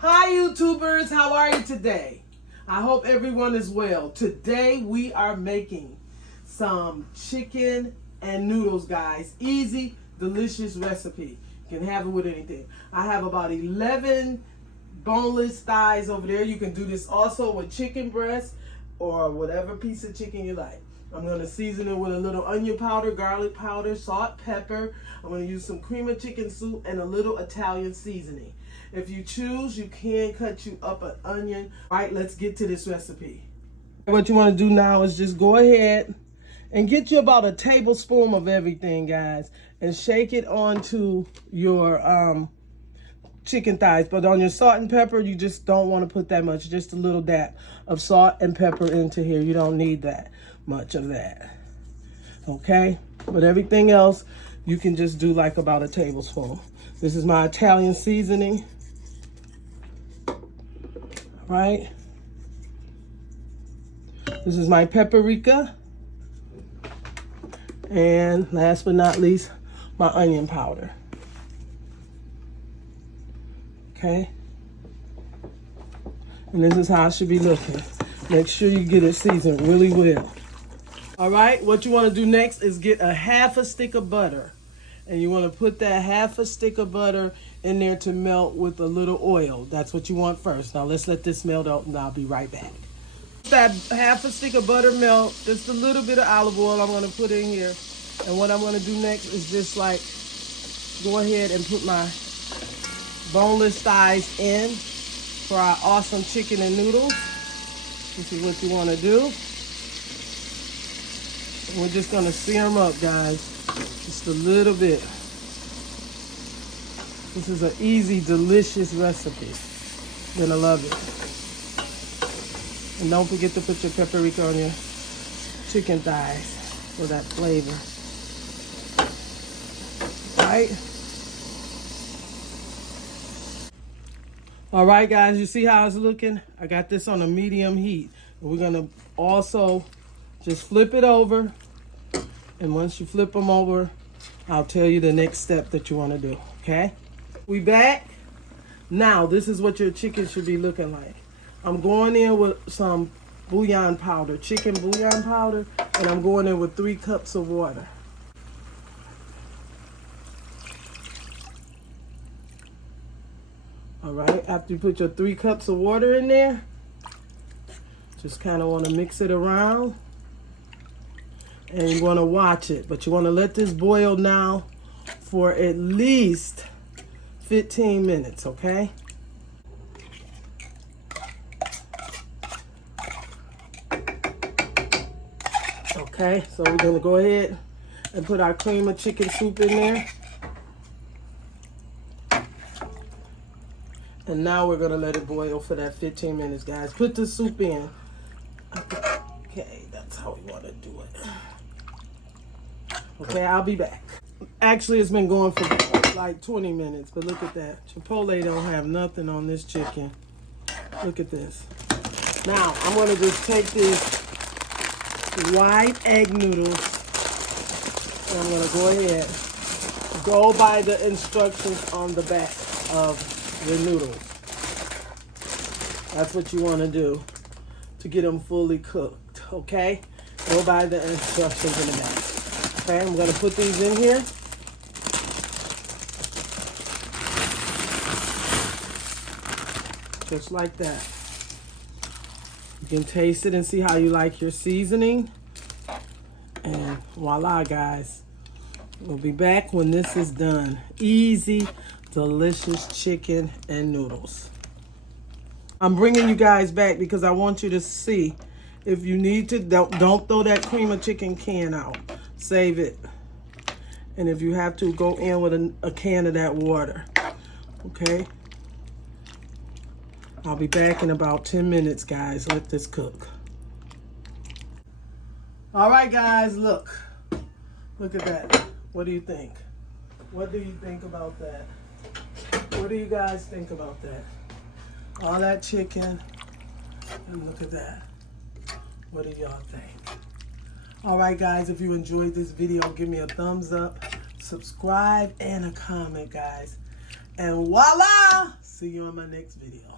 Hi YouTubers, how are you today? I hope everyone is well. Today we are making some chicken and noodles, guys. Easy, delicious recipe. You can have it with anything. I have about 11 boneless thighs over there. You can do this also with chicken breast or whatever piece of chicken you like. I'm going to season it with a little onion powder, garlic powder, salt, pepper. I'm going to use some cream of chicken soup and a little Italian seasoning. If you choose, you can cut you up an onion. All right, let's get to this recipe. What you want to do now is just go ahead and get you about a tablespoon of everything, guys, and shake it onto your chicken thighs. But on your salt and pepper, you just don't want to put that much, just a little dab of salt and pepper into here. You don't need that much of that, okay? But everything else, you can just do like about a tablespoon. This is my Italian seasoning. Right? This is my paprika. And last but not least, my onion powder. Okay? And this is how it should be looking. Make sure you get it seasoned really well. All right, what you want to do next is get a half a stick of butter. And you want to put that half a stick of butter in there to melt with a little oil. That's what you want first. Now let's let this melt out and I'll be right back. That half a stick of butter melt, just a little bit of olive oil I'm going to put in here. And what I'm going to do next is just like go ahead and put my boneless thighs in for our awesome chicken and noodles. This is what you want to do. And we're just going to sear them up, guys. Just a little bit. This is an easy, delicious recipe. You're gonna love it. And don't forget to put your paprika on your chicken thighs for that flavor. Right? All right, guys, you see how it's looking? I got this on a medium heat. And we're gonna also just flip it over. And once you flip them over, I'll tell you the next step that you want to do, okay? We back. Now, this is what your chicken should be looking like. I'm going in with some bouillon powder, chicken bouillon powder, and I'm going in with 3 cups of water. All right, after you put your 3 cups of water in there, just kind of want to mix it around. And you want to watch it, but you want to let this boil now for at least 15 minutes, okay? Okay, so we're going to go ahead and put our cream of chicken soup in there. And now we're going to let it boil for that 15 minutes, guys. Put the soup in. Okay, that's how we want to do it. Okay, I'll be back. Actually, it's been going for like 20 minutes, but look at that. Chipotle don't have nothing on this chicken. Look at this. Now, I'm going to just take these white egg noodles, and I'm going to go ahead, go by the instructions on the back of the noodles. That's what you want to do to get them fully cooked, okay? Go by the instructions in the back. Okay, I'm going to put these in here. Just like that. You can taste it and see how you like your seasoning. And voila, guys. We'll be back when this is done. Easy, delicious chicken and noodles. I'm bringing you guys back because I want you to see. If you need to, don't throw that cream of chicken can out. Save it. And if you have to, go in with a can of that water. Okay? I'll be back in about 10 minutes, guys. Let this cook. All right, guys, look. Look at that. What do you think? What do you think about that? What do you guys think about that? All that chicken. And look at that. What do y'all think? All right, guys, if you enjoyed this video, give me a thumbs up, subscribe, and a comment, guys. And voila! See you on my next video.